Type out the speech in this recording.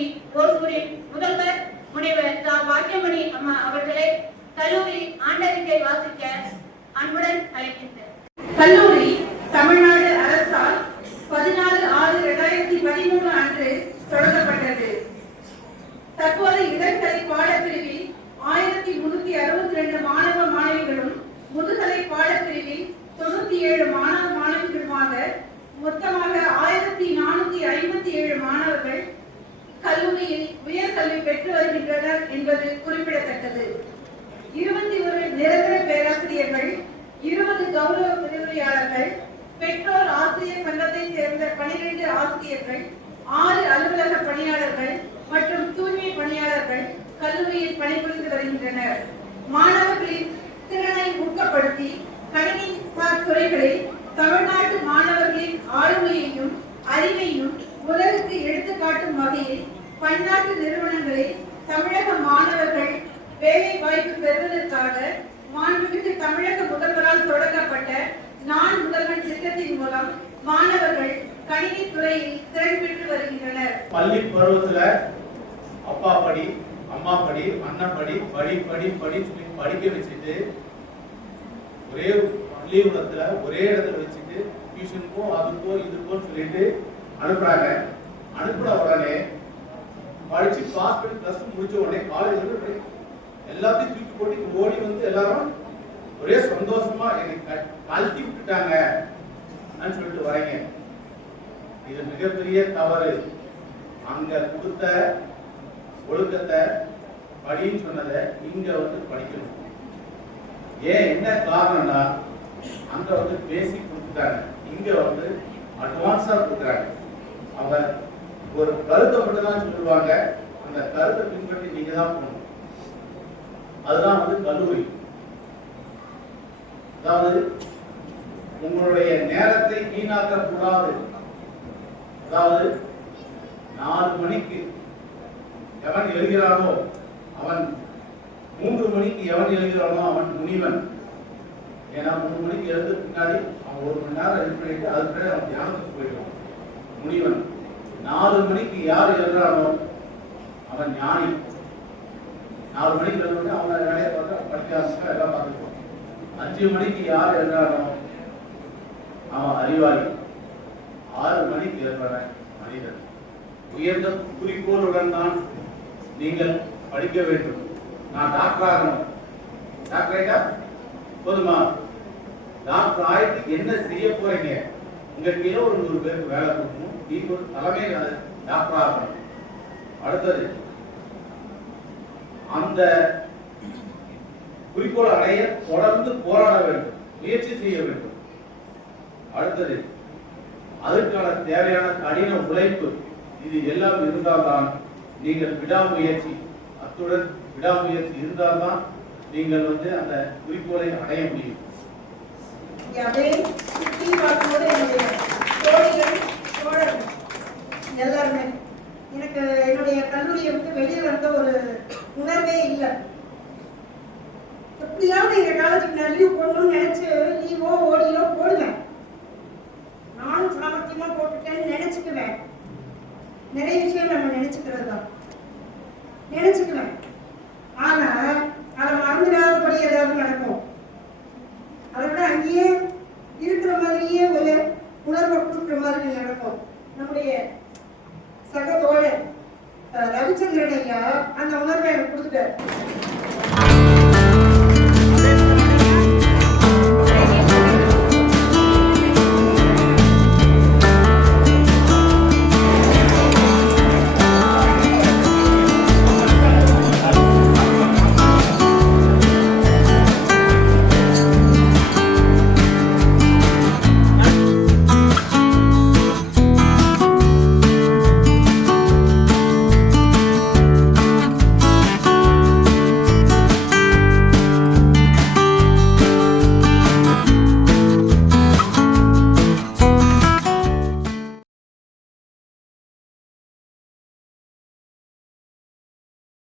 கல்லூரி ஓசூரின் முதல்வர் முனைவர் சா. பாக்கியமணி அம்மா அவர்களை கல்லூரி ஆண்டறிக்கை வாசிக்க அன்புடன் அழைக்கின்றனர். கல்லூரி தமிழ்நாடு அரசால் 14/6/2013 அன்று தொடங்கப்பட்டது. தற்போது இளங்கலை பாடப்பிரிவில் 1362 மாணவ மாணவிகளும் முதுகலை பாடப்பிரிவில் 97 மாணவ மாணவிகளுமாக மொத்தமாக 1457 மாணவர்கள் கல்லூரியில் உயர்கல்வி பெற்று வருகின்றனர் என்பது குறிப்பிடத்தக்கது. 21 நிரந்தர பேராசிரியர்கள், 20 கௌரவ விரிவுரையாளர்கள், பெற்றோர் ஆசிரியர் சங்கத்தை சேர்ந்த 12 ஆசிரியர்கள், 6 அலுவலக பணியாளர்கள் மற்றும் தூய்மை பணியாளர்கள் கல்லூரியில் பணிபுரிந்து வருகின்றனர். மாணவர்களின் திறனை ஊக்கப்படுத்தி கணினி சார் துறைகளில் தமிழ்நாட்டு மாணவர்களின் ஆளுமையையும் அறிவையும் உலகுக்கு எடுத்துக்காட்டும் வகையில் பன்னாட்டு நிறுவனங்களில் தமிழக மாணவர்கள் வேலை வாய்ப்பு பெறுவதற்காக மாண்புமிகு தமிழக முதல்வரால் தொடங்கப்பட்ட நான் முதல்வன் திட்டத்தின் மூலம் மாணவர்கள் கணினி துறையில் திறன் பெற்று வருகின்றனர். பள்ளி பருவத்துல அப்பா படி, அம்மா படி, அண்ணன் படி, படி படி படி படிக்க வச்சுட்டு ஒரே பள்ளிக்கூடத்துல ஒரே இடத்துல வச்சுட்டு டியூஷனுக்கோ அதுக்கோ இதுக்கோ சொல்லிட்டு அனுப்புறாங்க. அனுப்புன உடனே படிச்சு பாஸ் பண்ணி பிளஸ் முடிச்ச உடனே காலேஜ்ல எல்லாத்தையும் தூக்கி போட்டு ஓடி வந்து எல்லாரும் ஒரே சந்தோஷமா எனக்கு கழட்டி விட்டுட்டாங்க சொல்லிட்டு வரீங்க. இது மிகப்பெரிய தவறு. அங்க கொடுத்த ஒழுக்கத்தை படின்னு சொன்னதை இங்க வந்து படிக்கணும். ஏன் என்ன காரணம்னா அங்க வந்து பேசிக் கொடுத்துட்டாங்க, இங்க வந்து அட்வான்ஸா கொடுக்குறாங்க. அவங்க ஒரு கருத்தை மட்டும் தான் சொல்லுவாங்க, அந்த கருத்தை பின்பற்றி நீங்க தான் போகணும். அதுதான் வந்து கல்லூரி. அதாவது உங்களுடைய நேரத்தை வீணாக்க கூடாது. அதாவது 4 மணிக்கு எவன் எழுகிறானோ அவன் 3 மணிக்கு எவன் எழுகிறானோ அவன் முனிவன். ஏன்னா 3 மணிக்கு எழுது பின்னாடி அவன் 1 மணி நேரம் இது பண்ணிட்டு அதுக்கு பின்னாடி அவன் தியானத்துக்கு போயிடுவான், முனிவன். 4 மணிக்கு யார் எழுதுறானோ அவன் ஞானி. 4 மணிக்கு எழுதுனா அவன் வேலையை பார்த்தா படிக்க ஆரம்பிச்சா எல்லாம் பார்த்துக்குவான். 5 மணிக்கு யார் எழுதுறானோ அவன் அறிவாளி. 6 மணிக்கு எழுதுறான் மனிதன். உயர்ந்த குறிக்கோளுடன் தான் நீங்கள் படிக்க வேண்டும். நான் டாக்டர் ஆகணும். டாக்டர் ஆயிட்டா போதுமா? டாக்டர் ஆயிட்டு என்ன செய்ய போறீங்க? உங்க கீழே ஒரு 100 பேருக்கு வேலை கொடுக்கணும். நீங்க ஒரு தலைமை டாக்டர் ஆகணும். அடுத்தது அந்த குறிக்கோள் அடைய தொடர்ந்து போராட வேண்டும், முயற்சி செய்ய வேண்டும். அடுத்தது அதற்கான தேவையான கடின உழைப்பு. இது எல்லாம் இருந்தால்தான் நீங்கள் விடாமுயற்சி, அத்துடன் விடாமுயற்சி இருந்தால்தான் நீங்கள் வந்து அந்த குறிக்கோளை அடைய முடியும். எல்லாருமே எனக்கு என்னுடைய கல்லூரியை விட்டு வெளியே வந்த ஒரு உணர்வே இல்லை. எப்படியாவது எங்க காலேஜுக்கு நான் லீவ் போடணும்னு நினைச்சு லீவோ ஓடியோ போடுவேன். நானும் சாமர்த்தியமா போட்டுட்டேன்னு நினைச்சுக்குவேன். நிறைய விஷயம் நம்ம நினைச்சுக்கிறது தான் நினைச்சுக்குவேன். ஆனா அதை மறந்துடாதபடி ஏதாவது நடக்கும். அதை விட அங்கேயே இருக்கிற மாதிரியே ஒரு உணர்வை கொடுக்குற மாதிரி நடக்கும். நம்முடைய சக தோழர் ரவிச்சந்திரன் ஐயா அந்த உணர்வை எனக்கு கொடுத்துட்டார்.